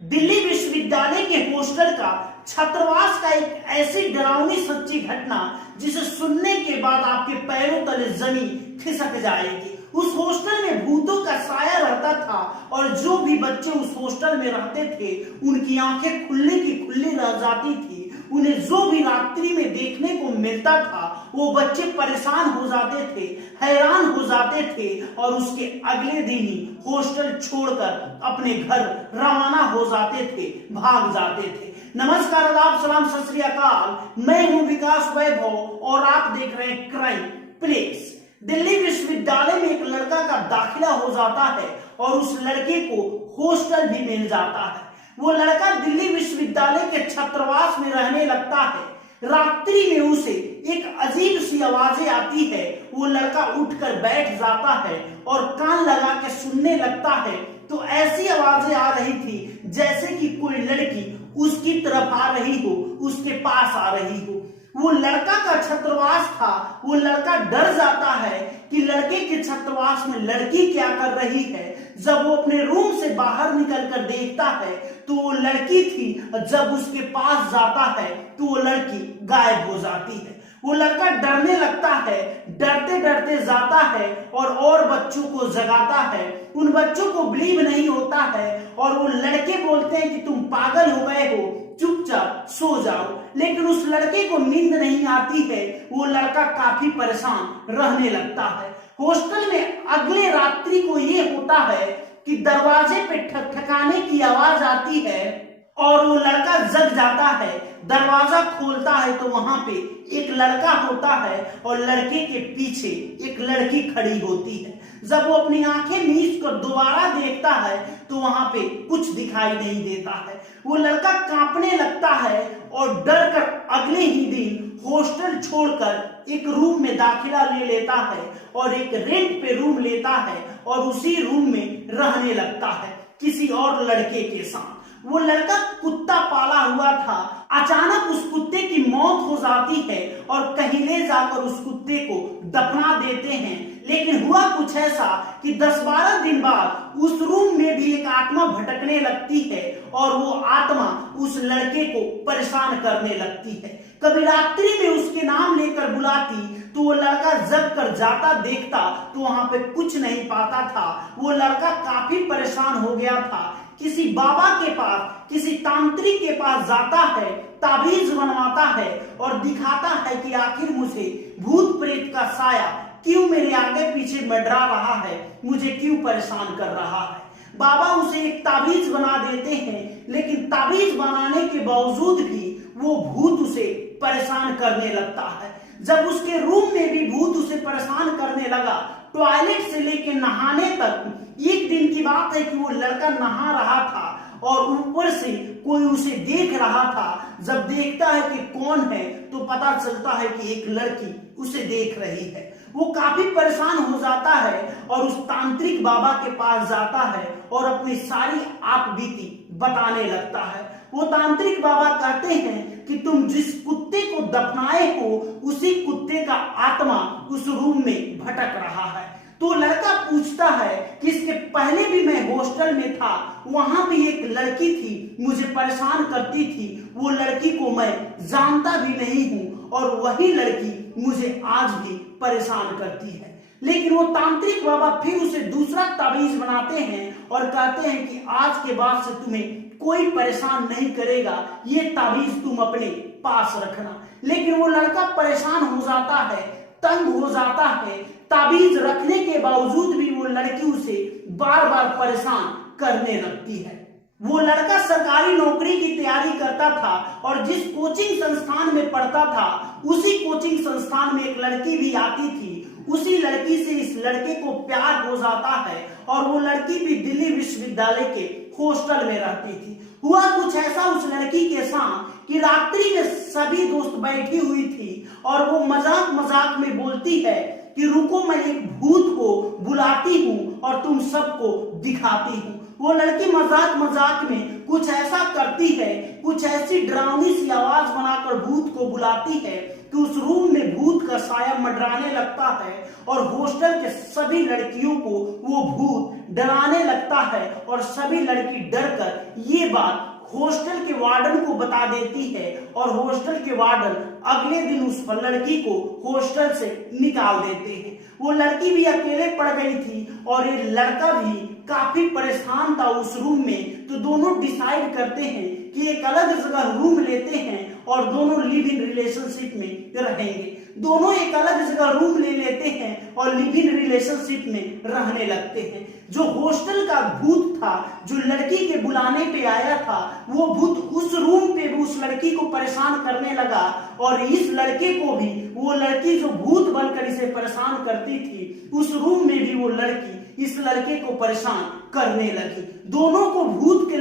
दिल्ली विश्वविद्यालय के हॉस्टल का छात्रावास का एक ऐसी डरावनी सच्ची घटना जिसे सुनने के बाद आपके पैरों तले जमीन खिसक जाएगी। उस हॉस्टल में भूतों का साया रहता था और जो भी बच्चे उस हॉस्टल में रहते थे उनकी आंखें खुली की खुली रह जाती थी। उन्हें जो भी रात्रि में देखने को मिलता था वो बच्चे परेशान हो जाते थे, हैरान हो जाते थे और उसके अगले दिन ही हॉस्टल छोड़कर अपने घर रवाना हो जाते थे, भाग जाते थे। नमस्कार, आदाब, सलाम, सत श्री अकाल। मैं हूं विकास वैभव और आप देख रहे हैं क्राइम प्लेस। दिल्ली विश्वविद्यालय में एक लड़का का दाखिला हो जाता है और उस लड़के को हॉस्टल भी मिल जाता है। वो लड़का दिल्ली विश्वविद्यालय के छात्रावास में रहने लगता है। रात्रि में उसे एक अजीब सी आवाजें आती है। वो लड़का उठकर बैठ जाता है और कान लगा के सुनने लगता है तो ऐसी आवाजें आ रही थी जैसे कि कोई लड़की उसकी तरफ आ रही हो, उसके पास आ रही हो। वो लड़का का छात्रावास था। वो लड़का डर जाता है कि लड़के के छात्रावास में लड़की क्या कर रही है। जब वो अपने रूम से बाहर निकलकर देखता है तो वो लड़की थी। जब उसके पास जाता है तो वो लड़की गायब हो जाती है। वो लड़का डरने लगता है, डरते डरते जाता है और बच्चों को जगाता है। उन बच्चों को बिलीव नहीं होता है और वो लड़के बोलते हैं कि तुम पागल हो गए हो, चुपचाप सो जाओ। लेकिन उस लड़के को नींद नहीं आती है। वो लड़का काफी परेशान रहने लगता है। हॉस्टल में अगले रात्रि को ये होता है कि दरवाजे पे ठकठकाने की आवाज आती है और वो लड़का जग जाता है। दरवाजा खोलता है तो वहां पे एक लड़का होता है और लड़के के पीछे एक लड़की खड़ी होती है। जब वो अपनी आंखें मीच कर दोबारा देखता है तो वहां पे कुछ दिखाई नहीं देता है। वो लड़का कांपने लगता है और डर कर अगले ही दिन हॉस्टल छोड़कर एक रूम में दाखिला ले लेता है और एक रेंट पे रूम लेता है और उसी रूम में रहने लगता है किसी और लड़के के साथ। वो लड़का कुत्ता पाला हुआ था। अचानक उस कुत्ते की मौत हो जाती है और कहीं ले जाकर उस कुत्ते को दफना देते हैं। लेकिन हुआ कुछ ऐसा कि 10-12 दिन बाद उस रूम में भी एक आत्मा भटकने लगती है और वो आत्मा उस लड़के को परेशान करने लगती है। कभी रात्रि में उसके नाम लेकर बुलाती तो वो लड़का जग कर जाता, देखता तो वहां पे कुछ नहीं पाता था। वो लड़का काफी परेशान हो गया था। किसी बाबा के पास, किसी तांत्रिक के पास जाता है, ताबीज बनवाता है और दिखाता है कि आखिर मुझे भूत प्रेत का साया क्यों मेरे आगे पीछे मंडरा रहा है, मुझे क्यों परेशान कर रहा है। बाबा उसे एक ताबीज बना देते हैं, लेकिन ताबीज बनाने के बावजूद भी वो भूत उसे परेशान करने लगता है। जब उसके रूम में भी भूत उसे परेशान करने लगा, टॉयलेट से लेके नहाने तक। एक दिन की बात है कि वो लड़का नहा रहा था और ऊपर से कोई उसे देख रहा था। जब देखता है कि कौन है तो पता चलता है कि एक लड़की उसे देख रही है। वो काफी परेशान हो जाता है और उस तांत्रिक बाबा के पास जाता है और अपनी सारी आप बीती बताने लगता है। वो तांत्रिक बाबा कहते हैं कि तुम जिस कुत्ते को दफनाए हो उसी कुत्ते का आत्मा उस रूम में भटक रहा है। तो लड़का पूछता है कि इसके पहले भी मैं हॉस्टल में था, वहां भी एक लड़की थी, मुझे परेशान करती थी। वो लड़की को मैं जानता भी नहीं हूं और वही लड़की मुझे आज भी परेशान करती है। लेकिन वो तांत्रिक बाबा फिर उसे दूसरा ताबीज बनाते हैं और कहते हैं कि आज के बाद से तुम्हें कोई परेशान नहीं करेगा, ये ताबीज तुम अपने पास रखना। लेकिन वो लड़का परेशान हो जाता है, तंग हो जाता है। ताबीज रखने के बावजूद भी वो लड़की उसे बार बार परेशान करने लगती है। वो लड़का सरकारी नौकरी की तैयारी करता था और जिस कोचिंग संस्थान में पढ़ता था उसी कोचिंग संस्थान में एक लड़की भी आती थी। उसी लड़की से इस लड़के को प्यार हो जाता है और वो लड़की भी दिल्ली विश्वविद्यालय के हॉस्टल में रहती थी। हुआ कुछ ऐसा उस लड़की के साथ कि रात्रि में सभी दोस्त बैठी हुई थी और वो मजाक मजाक में बोलती है कि रुको, मैं एक भूत को बुलाती हूँ और तुम सबको दिखाती हूँ। वो लड़की मजाक मजाक में कुछ ऐसा करती है, कुछ ऐसी डरावनी सी आवाज बनाकर भूत को बुलाती है कि उस रूम में भूत का साया मंडराने लगता है और हॉस्टल के सभी लड़कियों को वो भूत डराने लगता है और सभी लड़की डरकर ये बात हॉस्टल के वार्डन को बता देती है और हॉस्टल के वार्डन अगले दिन उस लड़की को हॉस्टल से निकाल देते हैं। वो लड़की भी अकेले पड़ गई थी और ये लड़का भी काफी परेशान था उस रूम में। तो दोनों डिसाइड करते हैं कि एक अलग जगह रूम लेते हैं और दोनों लिव इन रिलेशनशिप में रहेंगे। दोनों एक अलग जगह रूम ले लेते हैं और लिव इन रिलेशनशिप में रहने लगते हैं। जो हॉस्टल का भूत था, जो लड़की के बुलाने पे आया था, वो भूत उस रूम पे भी उस लड़की को परेशान करने लगा और इस लड़के को भी, वो लड़की जो भूत बनकर इसे परेशान करती थी, उस रूम में भी वो लड़की इस लड़के को परेशान करने लगी। दोनों को भूत के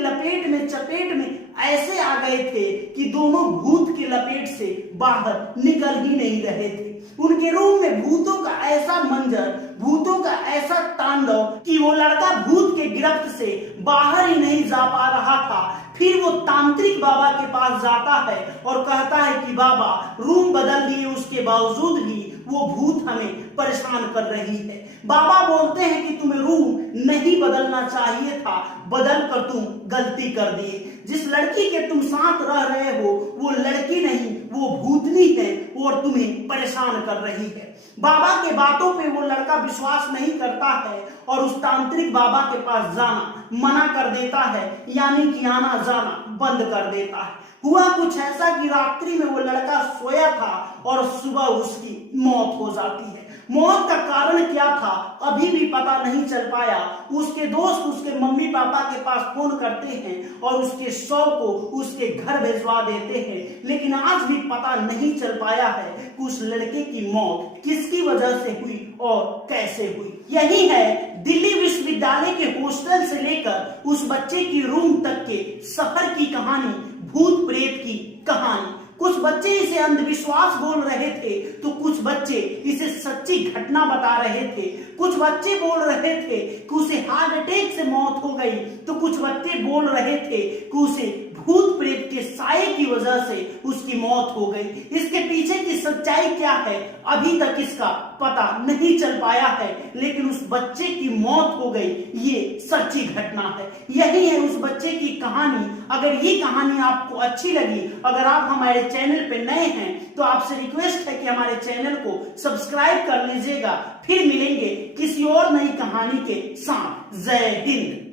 चपेट में ऐसे आ गए थे कि दोनों भूत के लपेट से बाहर निकल ही नहीं रहे थे। उनके रूम में भूतों का ऐसा मंजर, भूतों का ऐसा तांडव कि वो लड़का भूत के गिरफ्त से बाहर ही नहीं जा पा रहा था। फिर वो तांत्रिक बाबा के पास जाता है और कहता है कि बाबा, रूम बदल दिए उसके बावजूद भी वो भूत हमें परेशान कर रही है। बाबा बोलते हैं कि तुम्हें रूम नहीं बदलना चाहिए था, बदल कर तुम गलती कर दिए। जिस लड़की के तुम साथ रह रहे हो वो लड़की नहीं, वो भूतनी है और तुम्हें परेशान कर रही है। बाबा के बातों पे वो लड़का विश्वास नहीं करता है और उस तांत्रिक बाबा के पास जाना मना कर देता है, यानी कि आना जाना बंद कर देता है। हुआ कुछ ऐसा कि रात्रि में वो लड़का सोया था और सुबह उसकी मौत हो जाती है। मौत का कारण क्या था अभी भी पता नहीं चल पाया। उसके दोस्त उसके मम्मी पापा के पास फोन करते हैं और उसके शव को उसके घर भिजवा देते हैं, लेकिन आज भी पता नहीं चल पाया है कि उस लड़के की मौत किसकी वजह से हुई और कैसे हुई। यही है दिल्ली विश्वविद्यालय के हॉस्टल से लेकर उस बच्चे की रूम तक के सफर की कहानी, भूत प्रेत की कहानी। कुछ बच्चे इसे अंधविश्वास बोल रहे थे तो कुछ बच्चे इसे सच्ची घटना बता रहे थे। कुछ बच्चे बोल रहे थे कि उसे हार्ट अटैक से मौत हो गई तो कुछ बच्चे बोल रहे थे कि उसे भूत प्रेत के साये की वजह से उसकी मौत हो गई। इसके पीछे की सच्चाई क्या है अभी तक इसका पता नहीं चल पाया है, लेकिन उस बच्चे की मौत हो गई, ये सच्ची घटना है। यही है उस बच्चे की कहानी। अगर ये कहानी आपको अच्छी लगी, अगर आप हमारे चैनल पे नए हैं तो आपसे रिक्वेस्ट है कि हमारे चैनल को सब्सक्राइब कर लीजिएगा। फिर मिलेंगे किसी और नई कहानी के साथ। जय हिंद।